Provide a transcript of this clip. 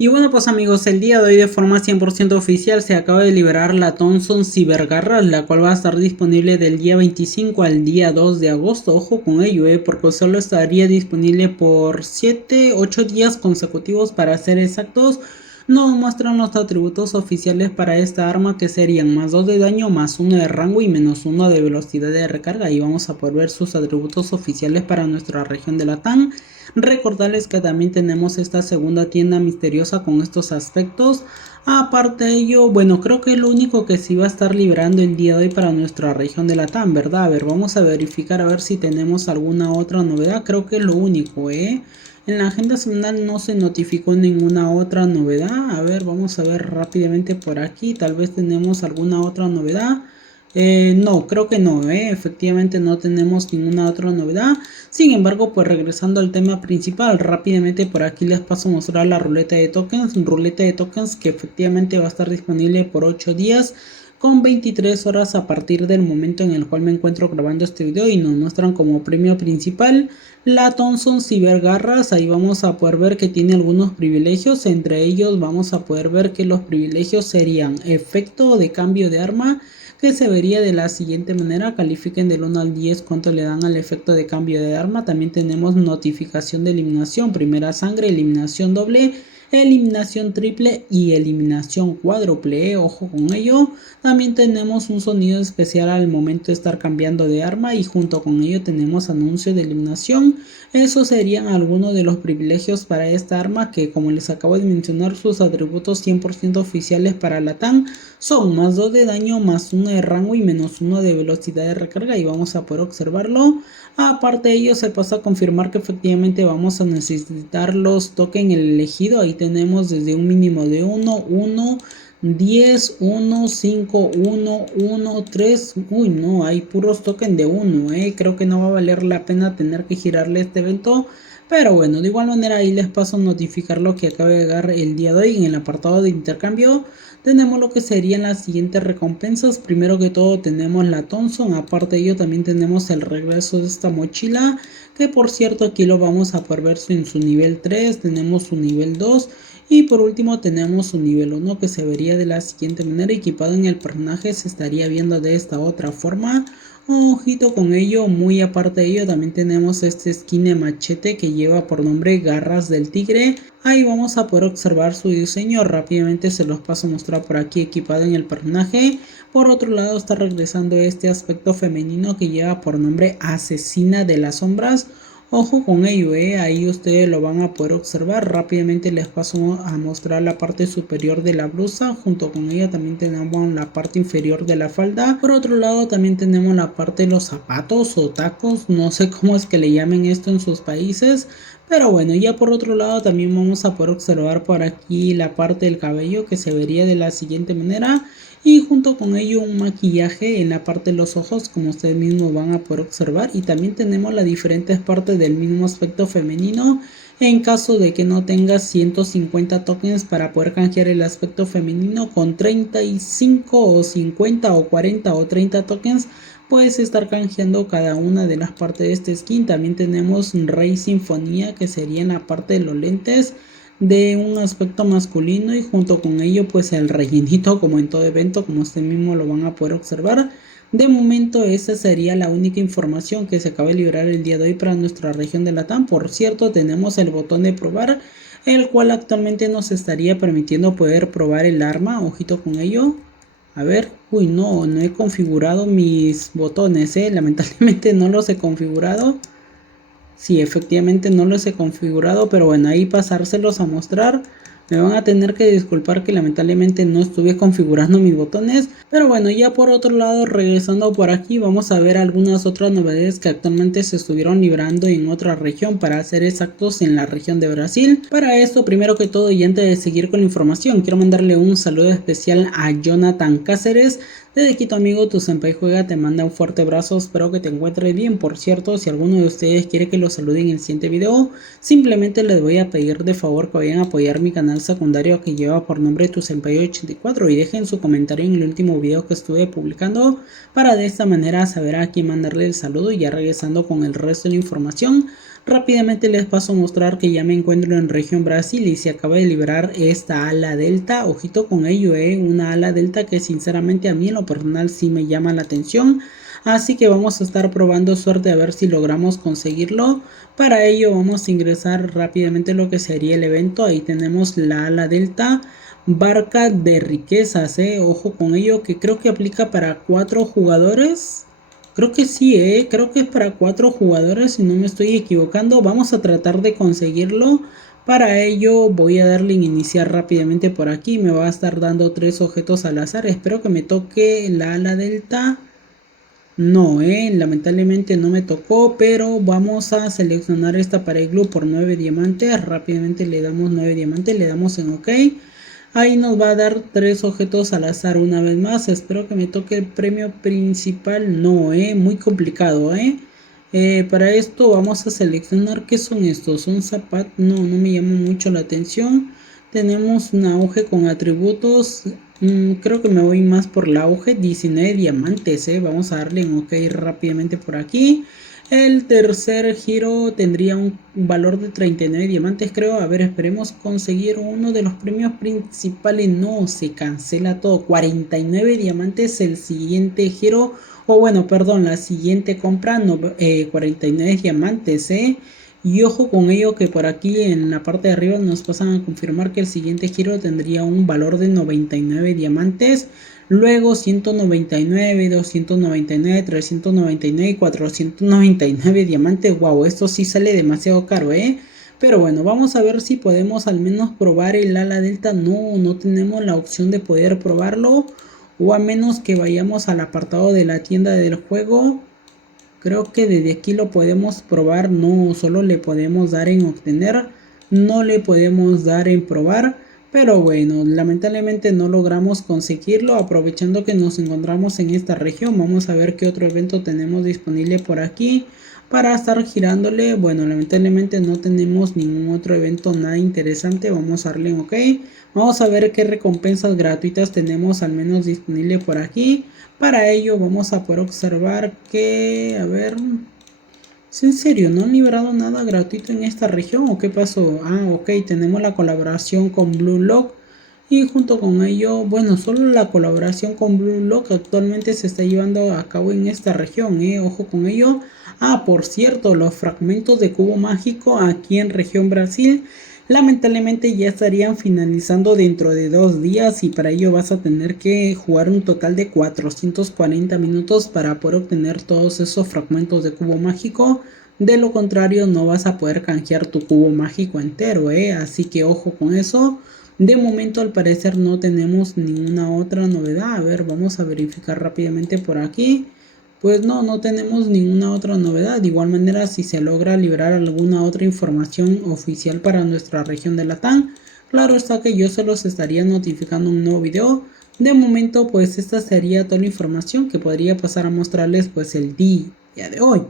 Y bueno pues amigos, el día de hoy de forma 100% oficial se acaba de liberar la Thompson Cibergarras, la cual va a estar disponible del día 25 al día 2 de agosto. Ojo con ello, porque solo estaría disponible por 7-8 días consecutivos para ser exactos. No muestran los atributos oficiales para esta arma, que serían más 2 de daño, más 1 de rango y menos 1 de velocidad de recarga. Y vamos a poder ver sus atributos oficiales para nuestra región de Latam. Recordarles que también tenemos esta segunda tienda misteriosa con estos aspectos. Aparte de ello, bueno, creo que es lo único que sí va a estar liberando el día de hoy para nuestra región de Latam, ¿verdad? A ver, vamos a verificar a ver si tenemos alguna otra novedad. Creo que es lo único, ¿eh? En la agenda semanal no se notificó ninguna otra novedad. A ver, vamos a ver rápidamente por aquí. Tal vez tenemos alguna otra novedad. No, creo que no, efectivamente no tenemos ninguna otra novedad. Sin embargo, pues regresando al tema principal, rápidamente por aquí les paso a mostrar la ruleta de tokens que efectivamente va a estar disponible por 8 días con 23 horas a partir del momento en el cual me encuentro grabando este video, y nos muestran como premio principal la Thompson Cibergarras. Ahí vamos a poder ver que tiene algunos privilegios, entre ellos vamos a poder ver que los privilegios serían efecto de cambio de arma, que se vería de la siguiente manera. Califiquen del 1 al 10 cuánto le dan al efecto de cambio de arma. También tenemos notificación de eliminación, primera sangre, eliminación doble, eliminación triple y eliminación cuádruple, ojo con ello. También tenemos un sonido especial al momento de estar cambiando de arma, y junto con ello tenemos anuncio de eliminación. Esos serían algunos de los privilegios para esta arma, que como les acabo de mencionar, sus atributos 100% oficiales para la TAN son más 2 de daño, más 1 de rango y menos 1 de velocidad de recarga, y vamos a poder observarlo. Aparte de ello, se pasa a confirmar que efectivamente vamos a necesitar los tokens elegidos. Ahí tenemos desde un mínimo de 1, 1, 10, 1, 5, 1, 1, 3. Uy, no, hay puros tokens de 1, creo que no va a valer la pena tener que girarle este evento. Pero bueno, de igual manera ahí les paso a notificar lo que acaba de llegar el día de hoy. En el apartado de intercambio tenemos lo que serían las siguientes recompensas. Primero que todo tenemos la Thompson. Aparte de ello también tenemos el regreso de esta mochila, que por cierto aquí lo vamos a poder ver en su nivel 3. Tenemos su nivel 2. Y por último tenemos su nivel 1, que se vería de la siguiente manera. Equipado en el personaje se estaría viendo de esta otra forma. Ojito con ello. Muy aparte de ello también tenemos este skin de machete que lleva por nombre Garras del Tigre. Ahí vamos a poder observar su diseño. Rápidamente se los paso a mostrar por aquí equipado en el personaje. Por otro lado está regresando este aspecto femenino que lleva por nombre Asesina de las Sombras. Ojo con ello, ahí ustedes lo van a poder observar. Rápidamente les paso a mostrar la parte superior de la blusa. Junto con ella también tenemos la parte inferior de la falda. Por otro lado también tenemos la parte de los zapatos o tacos. No sé cómo es que le llamen esto en sus países. Pero bueno, ya por otro lado también vamos a poder observar por aquí la parte del cabello, que se vería de la siguiente manera. Y junto con ello un maquillaje en la parte de los ojos, como ustedes mismos van a poder observar. Y también tenemos las diferentes partes del mismo aspecto femenino. En caso de que no tengas 150 tokens para poder canjear el aspecto femenino, con 35 o 50 o 40 o 30 tokens puedes estar canjeando cada una de las partes de este skin. También tenemos Rey Sinfonía, que sería en la parte de los lentes de un aspecto masculino, y junto con ello pues el rellenito como en todo evento, como usted mismo lo van a poder observar. De momento esa sería la única información que se acaba de liberar el día de hoy para nuestra región de Latam. Por cierto, tenemos el botón de probar, el cual actualmente nos estaría permitiendo poder probar el arma. Ojito con ello. A ver, uy, no he configurado mis botones, lamentablemente no los he configurado. Sí, efectivamente no los he configurado, pero bueno, ahí pasárselos a mostrar. Me van a tener que disculpar que lamentablemente no estuve configurando mis botones. Pero bueno, ya por otro lado, regresando por aquí, vamos a ver algunas otras novedades que actualmente se estuvieron librando en otra región, para ser exactos en la región de Brasil. Para esto, primero que todo y antes de seguir con la información, quiero mandarle un saludo especial a Jonathan Cáceres. Desde aquí tu amigo, tu Senpai Juega, te manda un fuerte abrazo, espero que te encuentres bien. Por cierto, si alguno de ustedes quiere que lo salude en el siguiente video, simplemente les voy a pedir de favor que vayan a apoyar mi canal secundario que lleva por nombre Tu Senpai 84, y dejen su comentario en el último video que estuve publicando, para de esta manera saber a quién mandarle el saludo. Y ya regresando con el resto de la información, Rápidamente les paso a mostrar que ya me encuentro en región Brasil y se acaba de liberar esta ala delta. Ojito con ello, una ala delta que sinceramente a mí en lo personal sí me llama la atención. Así que vamos a estar probando suerte a ver si logramos conseguirlo. Para ello vamos a ingresar rápidamente lo que sería el evento. Ahí tenemos la ala delta. Barca de riquezas, ojo con ello, que creo que aplica para 4 jugadores. Creo que sí, creo que es para 4 jugadores, si no me estoy equivocando. Vamos a tratar de conseguirlo. Para ello voy a darle en iniciar rápidamente por aquí. Me va a estar dando 3 objetos al azar. Espero que me toque la ala delta. No, lamentablemente no me tocó, pero vamos a seleccionar esta para iglú por 9 diamantes. Rápidamente le damos 9 diamantes, le damos en OK. Ahí nos va a dar 3 objetos al azar una vez más. Espero que me toque el premio principal. No, muy complicado, para esto vamos a seleccionar qué son estos. Son zapatos. No, no me llama mucho la atención. Tenemos un auge con atributos. Creo que me voy más por la auge. 19 diamantes, vamos a darle en OK rápidamente por aquí. El tercer giro tendría un valor de 39 diamantes, creo. A ver, esperemos conseguir uno de los premios principales. No, se cancela todo. 49 diamantes el siguiente giro. O bueno, perdón, la siguiente compra. No, 49 diamantes, Y ojo con ello que por aquí en la parte de arriba nos pasan a confirmar que el siguiente giro tendría un valor de 99 diamantes. Luego 199, 299, 399 y 499 diamantes. Wow, esto sí sale demasiado caro, Pero bueno, vamos a ver si podemos al menos probar el ala delta. No, no tenemos la opción de poder probarlo. O a menos que vayamos al apartado de la tienda del juego. Creo que desde aquí lo podemos probar. No, solo le podemos dar en obtener. No le podemos dar en probar. Pero bueno, lamentablemente no logramos conseguirlo. Aprovechando que nos encontramos en esta región, vamos a ver qué otro evento tenemos disponible por aquí para estar girándole. Bueno, lamentablemente no tenemos ningún otro evento nada interesante. Vamos a darle en OK. Vamos a ver qué recompensas gratuitas tenemos al menos disponible por aquí. Para ello vamos a poder observar que, a ver, ¿es en serio? ¿No han liberado nada gratuito en esta región o qué pasó? Ah, ok, tenemos la colaboración con Blue Lock y junto con ello, bueno, solo la colaboración con Blue Lock actualmente se está llevando a cabo en esta región, ojo con ello. Ah, por cierto, los fragmentos de cubo mágico aquí en región Brasil lamentablemente ya estarían finalizando dentro de 2 días y para ello vas a tener que jugar un total de 440 minutos para poder obtener todos esos fragmentos de cubo mágico. De lo contrario no vas a poder canjear tu cubo mágico entero, así que ojo con eso. De momento al parecer no tenemos ninguna otra novedad. A ver, vamos a verificar rápidamente por aquí. Pues no, no tenemos ninguna otra novedad. De igual manera, si se logra liberar alguna otra información oficial para nuestra región de Latam, claro está que yo se los estaría notificando un nuevo video. De momento, pues esta sería toda la información que podría pasar a mostrarles pues el día de hoy.